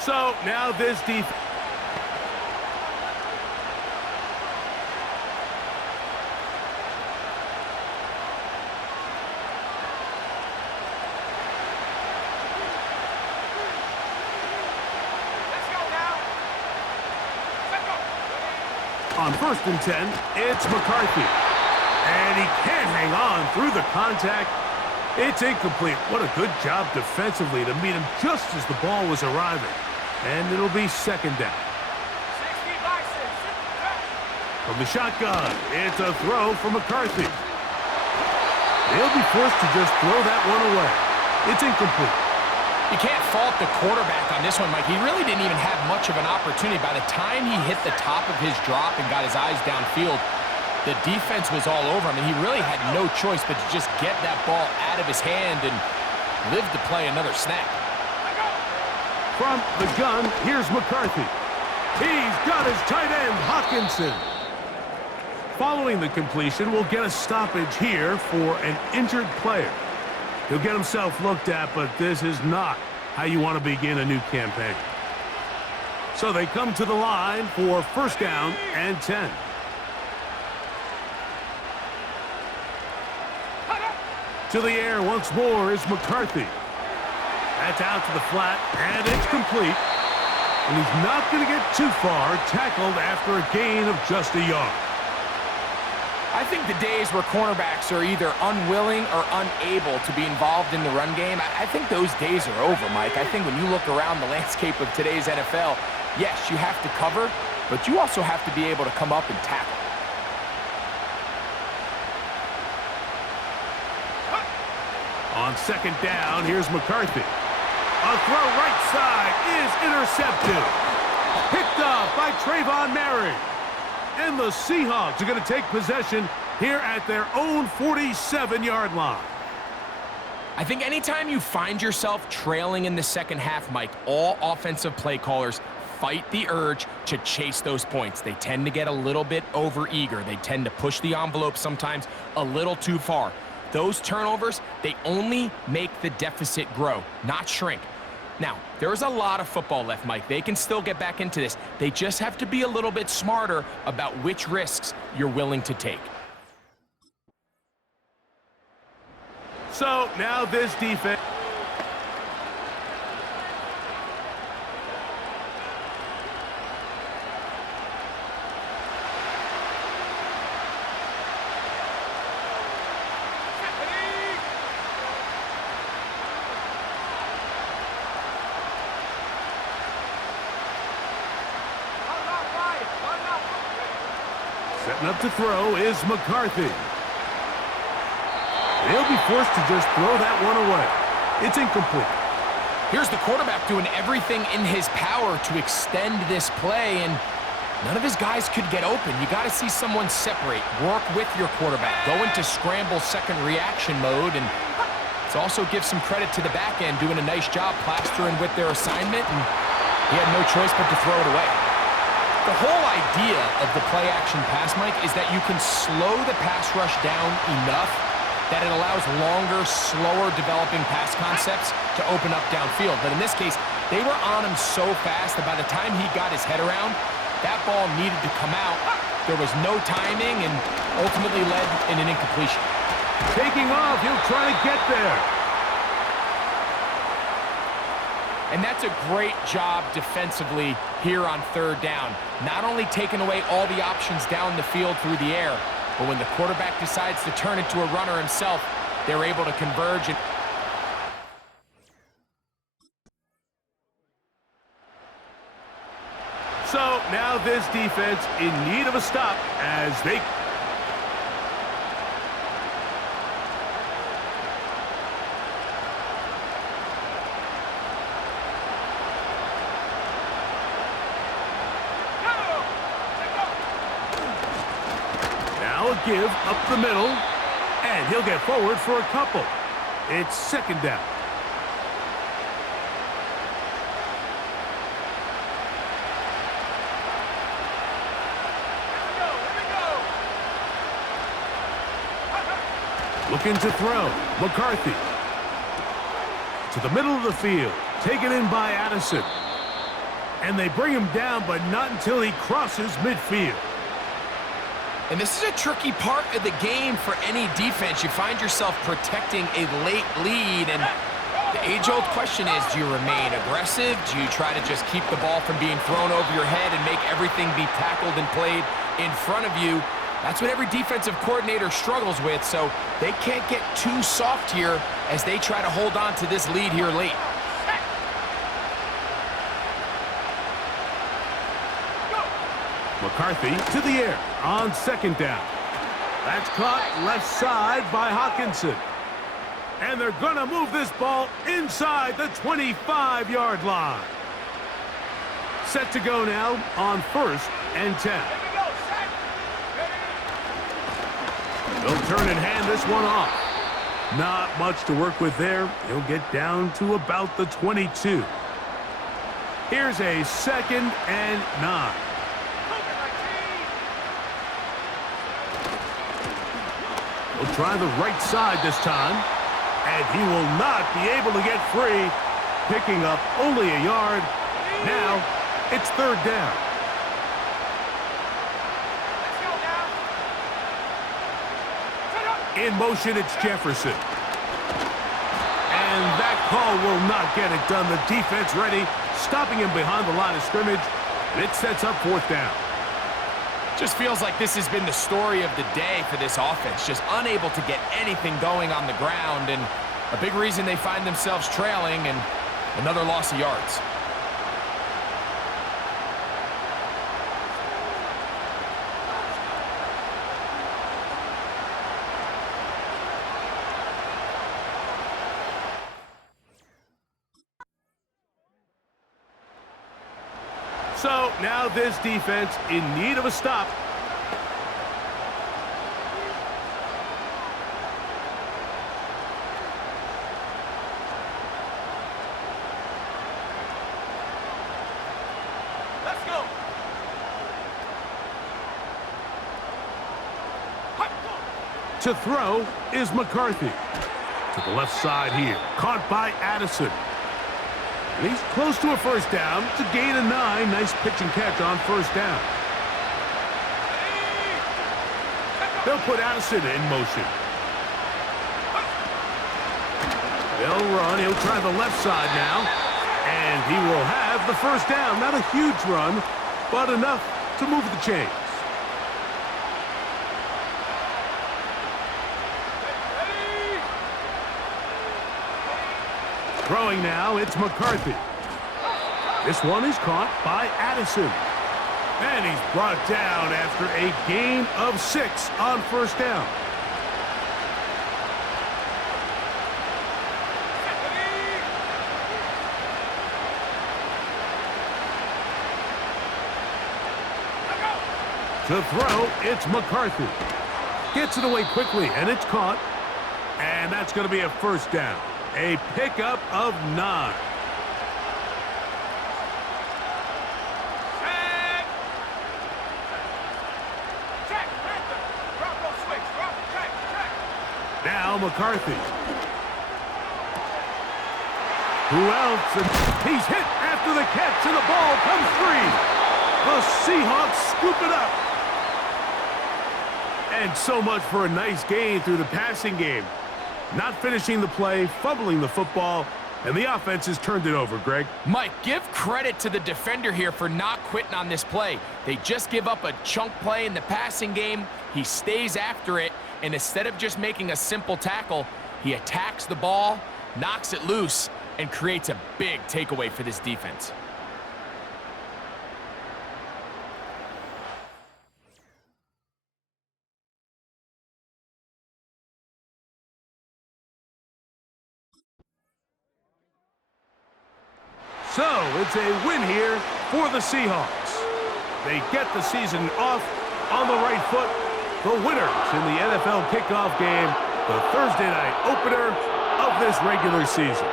So now this defense. On 1st and 10, it's McCarthy. And he can't hang on through the contact. It's incomplete. What a good job defensively to meet him just as the ball was arriving. And it'll be 2nd down. From the shotgun, it's a throw for McCarthy. He'll be forced to just throw that one away. It's incomplete. You can't fault the quarterback on this one, Mike. He really didn't even have much of an opportunity. By the time he hit the top of his drop and got his eyes downfield, the defense was all over him, and he really had no choice but to just get that ball out of his hand and live to play another snap. From the gun, here's McCarthy. He's got his tight end, Hawkinson. Following the completion, we'll get a stoppage here for an injured player. He'll get himself looked at, but this is not how you want to begin a new campaign. So they come to the line for 1st down and 10. To the air once more is McCarthy. That's out to the flat, and it's complete. And he's not going to get too far, tackled after a gain of just a yard. I think the days where cornerbacks are either unwilling or unable to be involved in the run game, I think those days are over, Mike. I think when you look around the landscape of today's NFL, yes, you have to cover, but you also have to be able to come up and tackle. On 2nd down, here's McCarthy. A throw right side is intercepted. Picked up by Trayvon Merrick. And the Seahawks are going to take possession here at their own 47-yard line. I think anytime you find yourself trailing in the second half, Mike, all offensive play callers fight the urge to chase those points. They tend to get a little bit overeager. They tend to push the envelope sometimes a little too far. Those turnovers, they only make the deficit grow, not shrink. Now, there's a lot of football left, Mike. They can still get back into this. They just have to be a little bit smarter about which risks you're willing to take. So now this defense. Setting up to throw is McCarthy. He'll be forced to just throw that one away. It's incomplete. Here's the quarterback doing everything in his power to extend this play, and none of his guys could get open. You got to see someone separate, work with your quarterback, go into scramble second reaction mode, and it also gives some credit to the back end doing a nice job plastering with their assignment, and he had no choice but to throw it away. The whole idea of the play-action pass, Mike, is that you can slow the pass rush down enough that it allows longer, slower developing pass concepts to open up downfield. But in this case, they were on him so fast that by the time he got his head around, that ball needed to come out. There was no timing and ultimately led in an incompletion. Taking off, he'll try to get there. And that's a great job defensively here on 3rd down. Not only taking away all the options down the field through the air, but when the quarterback decides to turn into a runner himself, they're able to converge. So now this defense in need of a stop as they... Now a give up the middle, and he'll get forward for a couple. It's 2nd down. Looking to throw. McCarthy. To the middle of the field. Taken in by Addison. And they bring him down, but not until he crosses midfield. And this is a tricky part of the game for any defense. You find yourself protecting a late lead, and the age-old question is, do you remain aggressive? Do you try to just keep the ball from being thrown over your head and make everything be tackled and played in front of you? That's what every defensive coordinator struggles with, so they can't get too soft here as they try to hold on to this lead here late. McCarthy to the air on second down. That's caught left side by Hawkinson. And they're going to move this ball inside the 25-yard line. Set to go now on 1st and 10. They'll turn and hand this one off. Not much to work with there. He'll get down to about the 22. Here's a 2nd and 9. He'll try the right side this time, and he will not be able to get free, picking up only a yard. Now it's 3rd down. In motion, it's Jefferson. And that call will not get it done. The defense ready, stopping him behind the line of scrimmage, and it sets up 4th down. Just feels like this has been the story of the day for this offense. Just unable to get anything going on the ground, and a big reason they find themselves trailing, and another loss of yards. So now this defense in need of a stop. Let's go. To throw is McCarthy. To the left side here. Caught by Addison. And he's close to a 1st down. It's a gain of 9. Nice pitch and catch on 1st down. They'll put Addison in motion. They'll run. He'll try the left side now. And he will have the 1st down. Not a huge run, but enough to move the chains. Throwing now, it's McCarthy. This one is caught by Addison. And he's brought down after a gain of 6 on 1st down. To throw, it's McCarthy. Gets it away quickly, and it's caught. And that's going to be a 1st down. A pickup of 9. Now McCarthy. Who else? And he's hit after the catch, and the ball comes free. The Seahawks scoop it up. And so much for a nice gain through the passing game. Not finishing the play, fumbling the football, and the offense has turned it over, Greg. Mike, give credit to the defender here for not quitting on this play. They just give up a chunk play in the passing game. He stays after it, and instead of just making a simple tackle, he attacks the ball, knocks it loose, and creates a big takeaway for this defense. So, it's a win here for the Seahawks. They get the season off on the right foot. The winners in the NFL kickoff game, the Thursday night opener of this regular season.